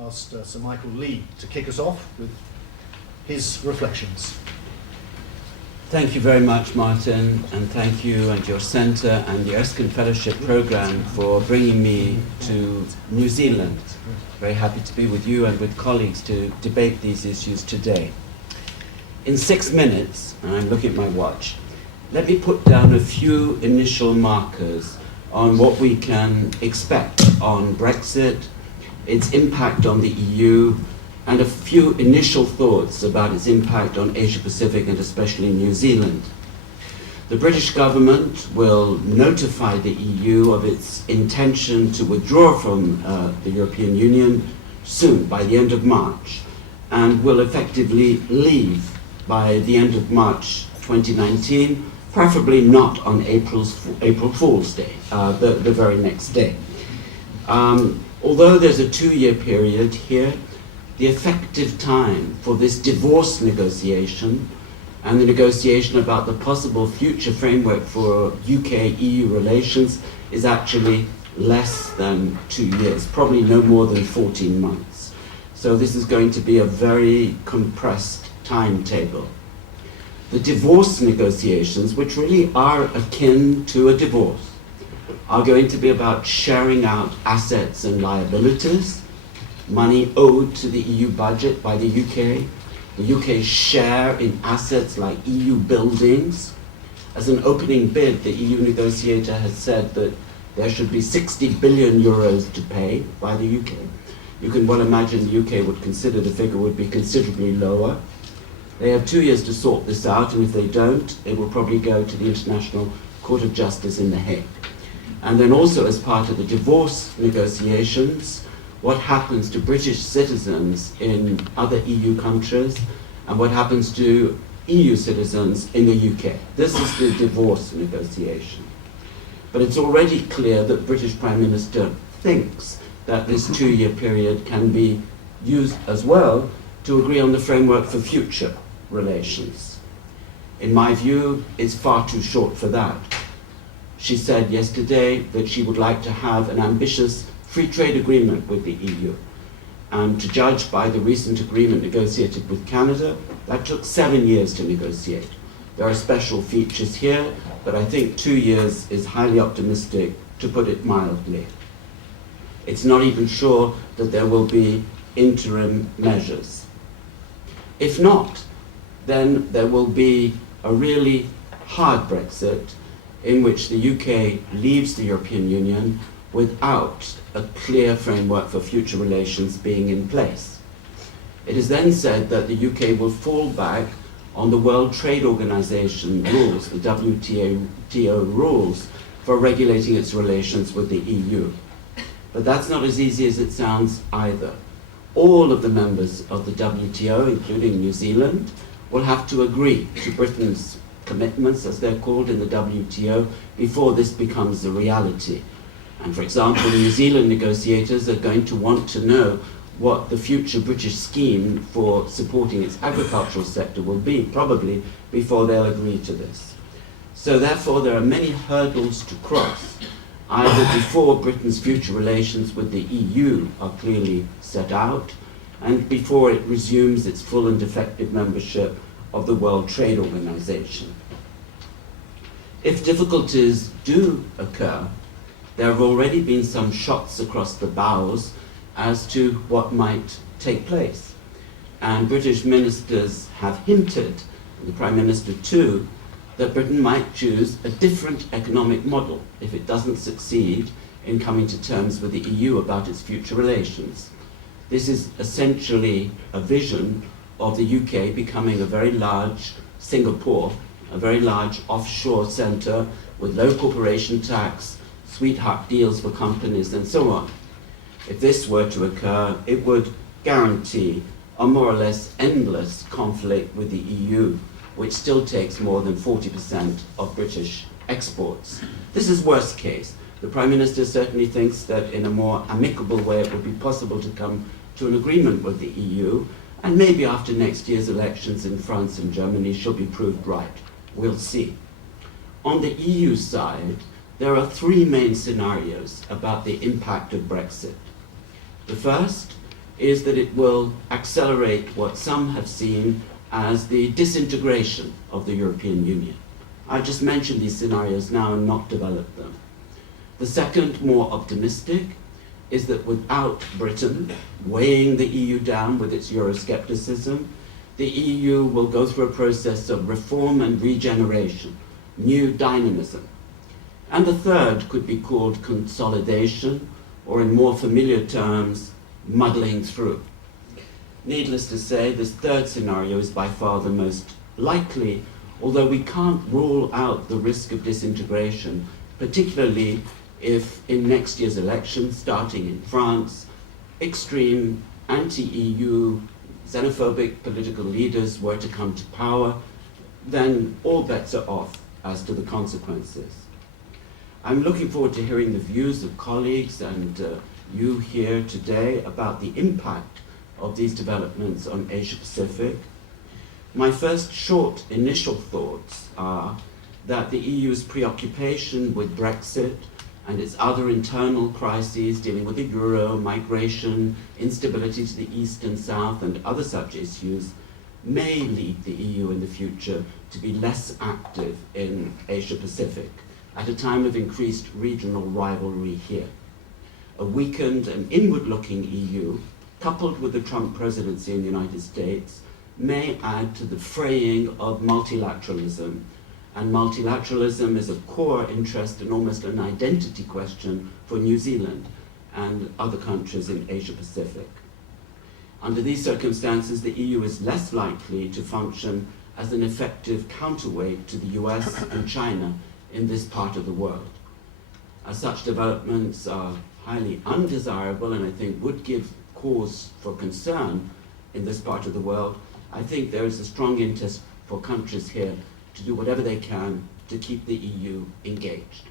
Asked Sir Michael Leigh to kick us off with his reflections. Thank you very much, Martin, and thank you and your centre and the Erskine Fellowship Programme for bringing me to New Zealand. Very happy to be with you and with colleagues to debate these issues today. In 6 minutes, and I'm looking at my watch, let me put down a few initial markers on what we can expect on Brexit, its impact on the EU, and a few initial thoughts about its impact on Asia-Pacific and especially New Zealand. The British government will notify the EU of its intention to withdraw from the European Union soon, by the end of March, and will effectively leave by the end of March 2019, preferably not on April Fool's Day, the very next day. Although there's a 2-year period here, the effective time for this divorce negotiation and the negotiation about the possible future framework for UK-EU relations is actually less than 2 years, probably no more than 14 months. So this is going to be a very compressed timetable. The divorce negotiations, which really are akin to a divorce, are going to be about sharing out assets and liabilities, money owed to the EU budget by the UK's share in assets like EU buildings. As an opening bid, the EU negotiator has said that there should be 60 billion euros to pay by the UK. You can well imagine the UK would consider the figure would be considerably lower. They have 2 years to sort this out, and if they don't, it will probably go to the International Court of Justice in The Hague. And then also, as part of the divorce negotiations, what happens to British citizens in other EU countries and what happens to EU citizens in the UK. This is the divorce negotiation. But it's already clear that the British Prime Minister thinks that this 2-year period can be used as well to agree on the framework for future relations. In my view, it's far too short for that. She said yesterday that she would like to have an ambitious free trade agreement with the EU. And to judge by the recent agreement negotiated with Canada, that took 7 years to negotiate. There are special features here, but I think 2 years is highly optimistic, to put it mildly. It's not even sure that there will be interim measures. If not, then there will be a really hard Brexit, in which the UK leaves the European Union without a clear framework for future relations being in place. It is then said that the UK will fall back on the World Trade Organization rules, the WTO rules, for regulating its relations with the EU. But that's not as easy as it sounds either. All of the members of the WTO, including New Zealand, will have to agree to Britain's commitments, as they're called in the WTO, before this becomes a reality. And for example, the New Zealand negotiators are going to want to know what the future British scheme for supporting its agricultural sector will be, probably before they'll agree to this. So therefore, there are many hurdles to cross, either before Britain's future relations with the EU are clearly set out, and before it resumes its full and effective membership of the World Trade Organization. If difficulties do occur, there have already been some shots across the bows as to what might take place. And British ministers have hinted, the Prime Minister too, that Britain might choose a different economic model if it doesn't succeed in coming to terms with the EU about its future relations. This is essentially a vision of the UK becoming a very large Singapore, a very large offshore centre with low corporation tax, sweetheart deals for companies, and so on. If this were to occur, it would guarantee a more or less endless conflict with the EU, which still takes more than 40% of British exports. This is worst case. The Prime Minister certainly thinks that in a more amicable way it would be possible to come to an agreement with the EU, and maybe after next year's elections in France and Germany she'll be proved right. We'll see. On the EU side, there are 3 main scenarios about the impact of Brexit. The first is that it will accelerate what some have seen as the disintegration of the European Union. I've just mentioned these scenarios now and not developed them. The second, more optimistic, is that without Britain weighing the EU down with its Euroscepticism, the EU will go through a process of reform and regeneration, new dynamism. And the third could be called consolidation, or in more familiar terms, muddling through. Needless to say, this third scenario is by far the most likely, although we can't rule out the risk of disintegration, particularly if in next year's election, starting in France, extreme anti-EU, xenophobic political leaders were to come to power, then all bets are off as to the consequences. I'm looking forward to hearing the views of colleagues and you here today about the impact of these developments on Asia-Pacific. My first short initial thoughts are that the EU's preoccupation with Brexit and its other internal crises dealing with the euro, migration, instability to the east and south, and other such issues may lead the EU in the future to be less active in Asia-Pacific at a time of increased regional rivalry here. A weakened and inward-looking EU, coupled with the Trump presidency in the United States, may add to the fraying of multilateralism. And multilateralism is a core interest and almost an identity question for New Zealand and other countries in Asia-Pacific. Under these circumstances, the EU is less likely to function as an effective counterweight to the US and China in this part of the world. As such developments are highly undesirable and I think would give cause for concern in this part of the world, I think there is a strong interest for countries here to do whatever they can to keep the EU engaged.